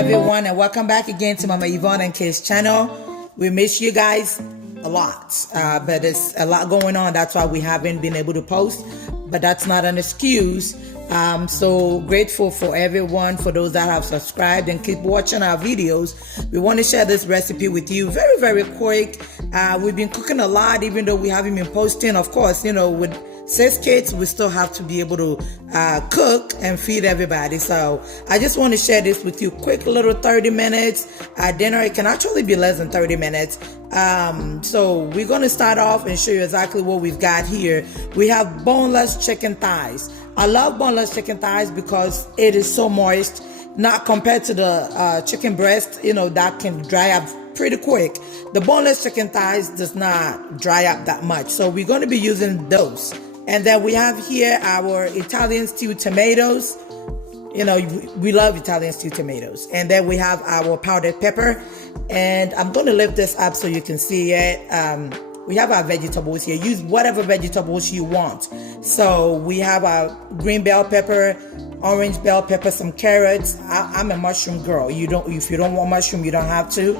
everyone, and welcome back again to Mama Yvonne and Kay's channel. We miss you guys a lot, but it's a lot going on. That's why we haven't been able to post, but that's not an excuse. So grateful for everyone, for those that have subscribed and keep watching our videos. We want to share this recipe with you very quick. We've been cooking a lot, even though we haven't been posting. Of course, you know, with 6 kids, we still have to be able to cook and feed everybody. So I just want to share this with you. Quick little 30 minutes dinner. It can actually be less than 30 minutes. So we're going to start off and show you exactly what we've got here. We have boneless chicken thighs. I love boneless chicken thighs because it is so moist. Not compared to the chicken breast, you know, that can dry up pretty quick. The boneless chicken thighs does not dry up that much. So we're going to be using those. And then we have here our Italian stewed tomatoes. You know, we love Italian stewed tomatoes. And then we have our powdered pepper. And I'm going to lift this up so you can see it. We have our vegetables here. Use whatever vegetables you want. So we have our green bell pepper, orange bell pepper, some carrots. I'm a mushroom girl. If you don't want mushroom, you don't have to.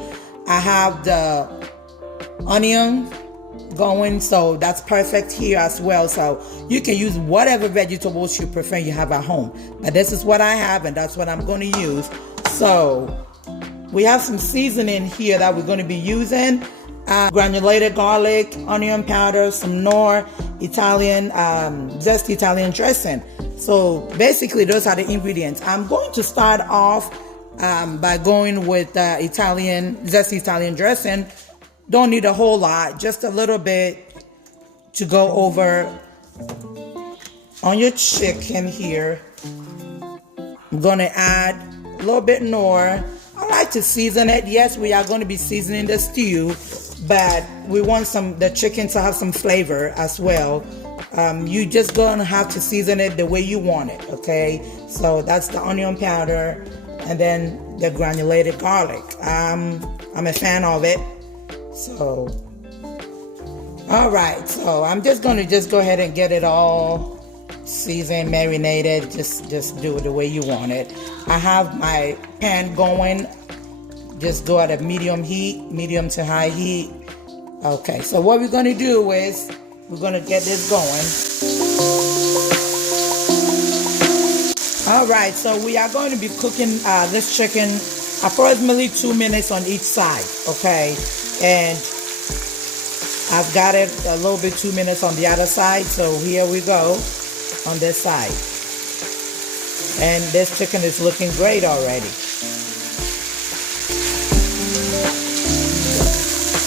I have the onion going, so that's perfect here as well. So you can use whatever vegetables you prefer you have at home, but this is what I have and that's what I'm going to use. So we have some seasoning here that we're going to be using. Granulated garlic, onion powder, some Knorr Italian zesty Italian dressing. So basically those are the ingredients. I'm going to start off by going with zesty Italian dressing. Don't need a whole lot, just a little bit to go over on your chicken here. I'm gonna add a little bit more. I like to season it. Yes, we are going to be seasoning the stew, but we want the chicken to have some flavor as well. You just gonna have to season it the way you want it, okay? So that's the onion powder and then the granulated garlic. I'm a fan of it. So, all right, so I'm just going to go ahead and get it all seasoned, marinated. Just do it the way you want it. I have my pan going. Just go at a medium to high heat. Okay, so what we're going to do is we're going to get this going. All right, so we are going to be cooking this chicken approximately 2 minutes on each side, okay? And I've got it a little bit 2 minutes on the other side. So here we go on this side. And this chicken is looking great already.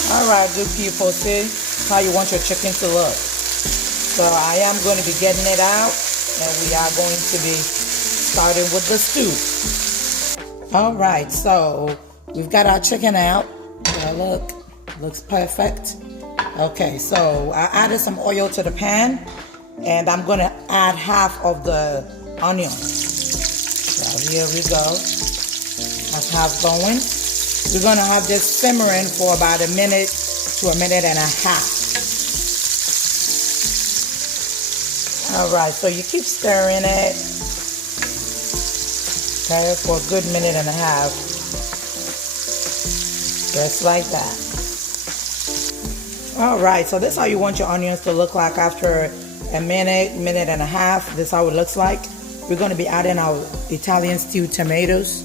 All right, good people, see how you want your chicken to look. So I am going to be getting it out and we are going to be starting with the stew. All right, so we've got our chicken out. Look. Looks perfect. Okay, so I added some oil to the pan and I'm going to add half of the onion. So here we go. That's half going. We're going to have this simmering for about a minute to a minute and a half. All right, so you keep stirring it. Okay, for a good minute and a half. Just like that. All right, so this is how you want your onions to look like after a minute and a half. This is how it looks like. We're going to be adding our Italian stewed tomatoes.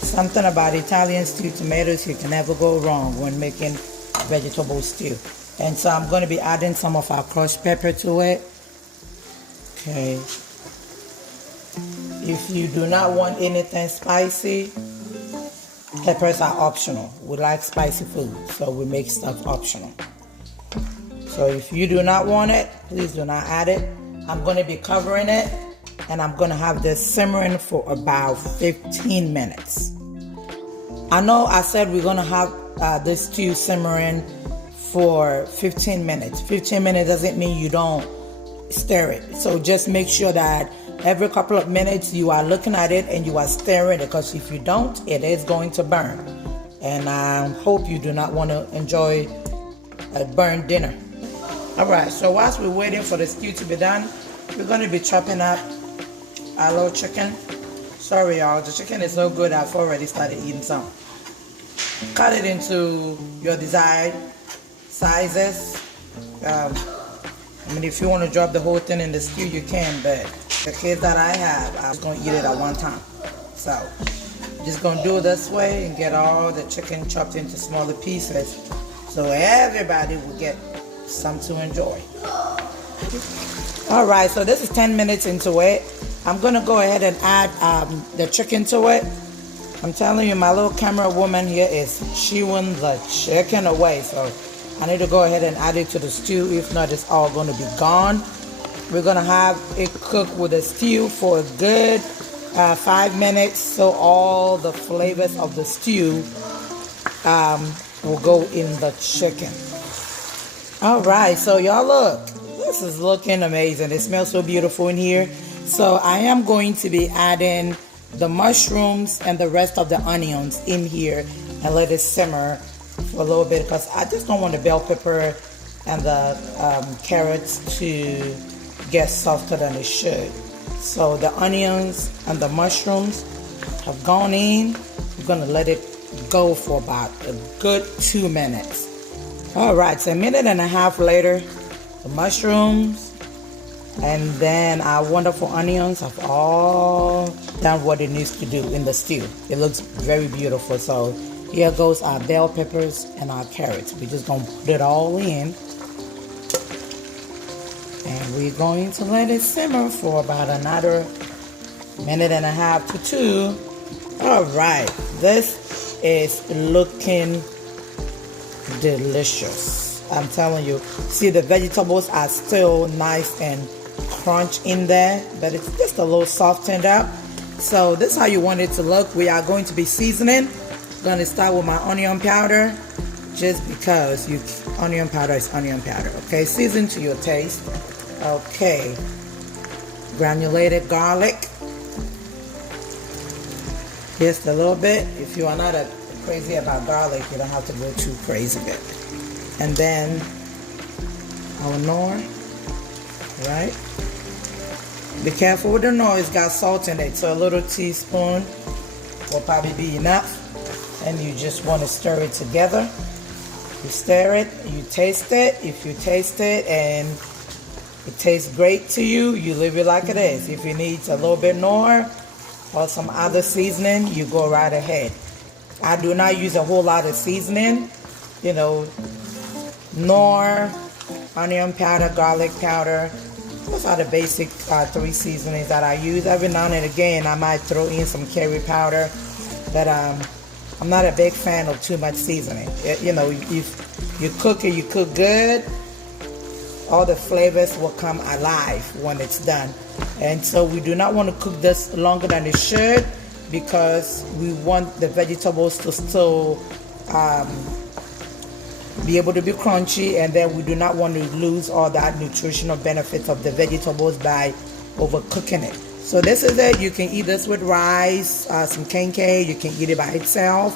Something about Italian stewed tomatoes, you can never go wrong when making vegetable stew. And so I'm going to be adding some of our crushed pepper to it. Okay. If you do not want anything spicy, peppers are optional. We like spicy food, so we make stuff optional. So if you do not want it, please do not add it. I'm going to be covering it, and I'm going to have this simmering for about 15 minutes. I know I said we're going to have this stew simmering for 15 minutes. 15 minutes doesn't mean you don't stir it. So just make sure that every couple of minutes you are looking at it and you are stirring it, because if you don't, it is going to burn. And I hope you do not want to enjoy a burned dinner. All right, so whilst we're waiting for the stew to be done, we're going to be chopping up our little chicken. Sorry, y'all, the chicken is so good, I've already started eating some. Cut it into your desired sizes. I mean, if you want to drop the whole thing in the stew, you can, but the kids that I have, I'm just going to eat it at one time. So, just going to do it this way and get all the chicken chopped into smaller pieces so everybody will get some to enjoy. All right, so this is 10 minutes into it. I'm going to go ahead and add the chicken to it. I'm telling you, my little camera woman here is chewing the chicken away, so I need to go ahead and add it to the stew. If not, it's all going to be gone. We're going to have it cook with the stew for a good 5 minutes so all the flavors of the stew will go in the chicken. All right, so y'all look, this is looking amazing. It smells so beautiful in here. So I am going to be adding the mushrooms and the rest of the onions in here and let it simmer for a little bit because I just don't want the bell pepper and the carrots to get softer than it should. So the onions and the mushrooms have gone in. We're gonna let it go for about a good 2 minutes. All right, so 1.5 minutes later, the mushrooms and then our wonderful onions have all done what it needs to do in the stew. It looks very beautiful. So here goes our bell peppers and our carrots. We're just gonna put it all in. And we're going to let it simmer for about another 1.5 minutes to 2. All right, this is looking delicious. I'm telling you. See, the vegetables are still nice and crunch in there, but it's just a little softened up. So this is how you want it to look. We are going to be seasoning. I'm going to start with my onion powder, just because onion powder is onion powder. Okay, season to your taste. Okay, granulated garlic, just a little bit. If you are not crazy about garlic, you don't have to go too crazy with it. And then our Knorr, right? Be careful with the Knorr, it's got salt in it, so a little teaspoon will probably be enough. And you just want to stir it together. You stir it, you taste it. If you taste it and it tastes great to you, you leave it like it is. If you need a little bit more or some other seasoning, you go right ahead. I do not use a whole lot of seasoning. You know, Knorr, onion powder, garlic powder. Those are the basic 3 seasonings that I use. Every now and again, I might throw in some curry powder, but I'm not a big fan of too much seasoning. You know, if you cook it, you cook good, all the flavors will come alive when it's done. And so we do not want to cook this longer than it should because we want the vegetables to still be able to be crunchy, and then we do not want to lose all that nutritional benefits of the vegetables by overcooking it. So this is it. You can eat this with rice, some kenkey. You can eat it by itself,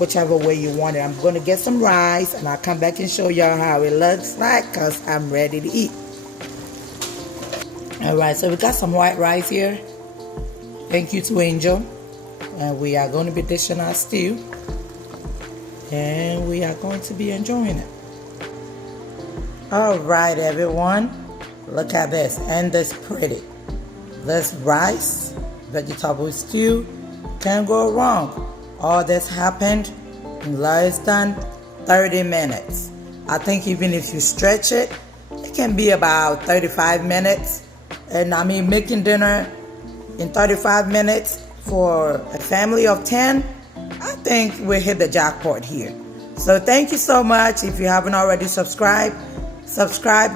whichever way you want it. I'm going to get some rice and I'll come back and show y'all how it looks like because I'm ready to eat. All right, so we got some white rice here. Thank you to Angel. And we are going to be dishing our stew. And we are going to be enjoying it. All right, everyone. Look at this. And this pretty. This rice, vegetable stew, can't go wrong. All this happened in less than 30 minutes. I think even if you stretch it, it can be about 35 minutes. And I mean, making dinner in 35 minutes for a family of 10, I think we hit the jackpot here. So thank you so much. If you haven't already subscribed,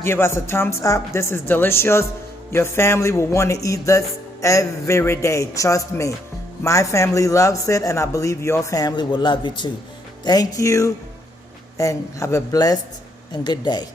give us a thumbs up. This is delicious. Your family will want to eat this every day. Trust me. My family loves it, and I believe your family will love it too. Thank you, and have a blessed and good day.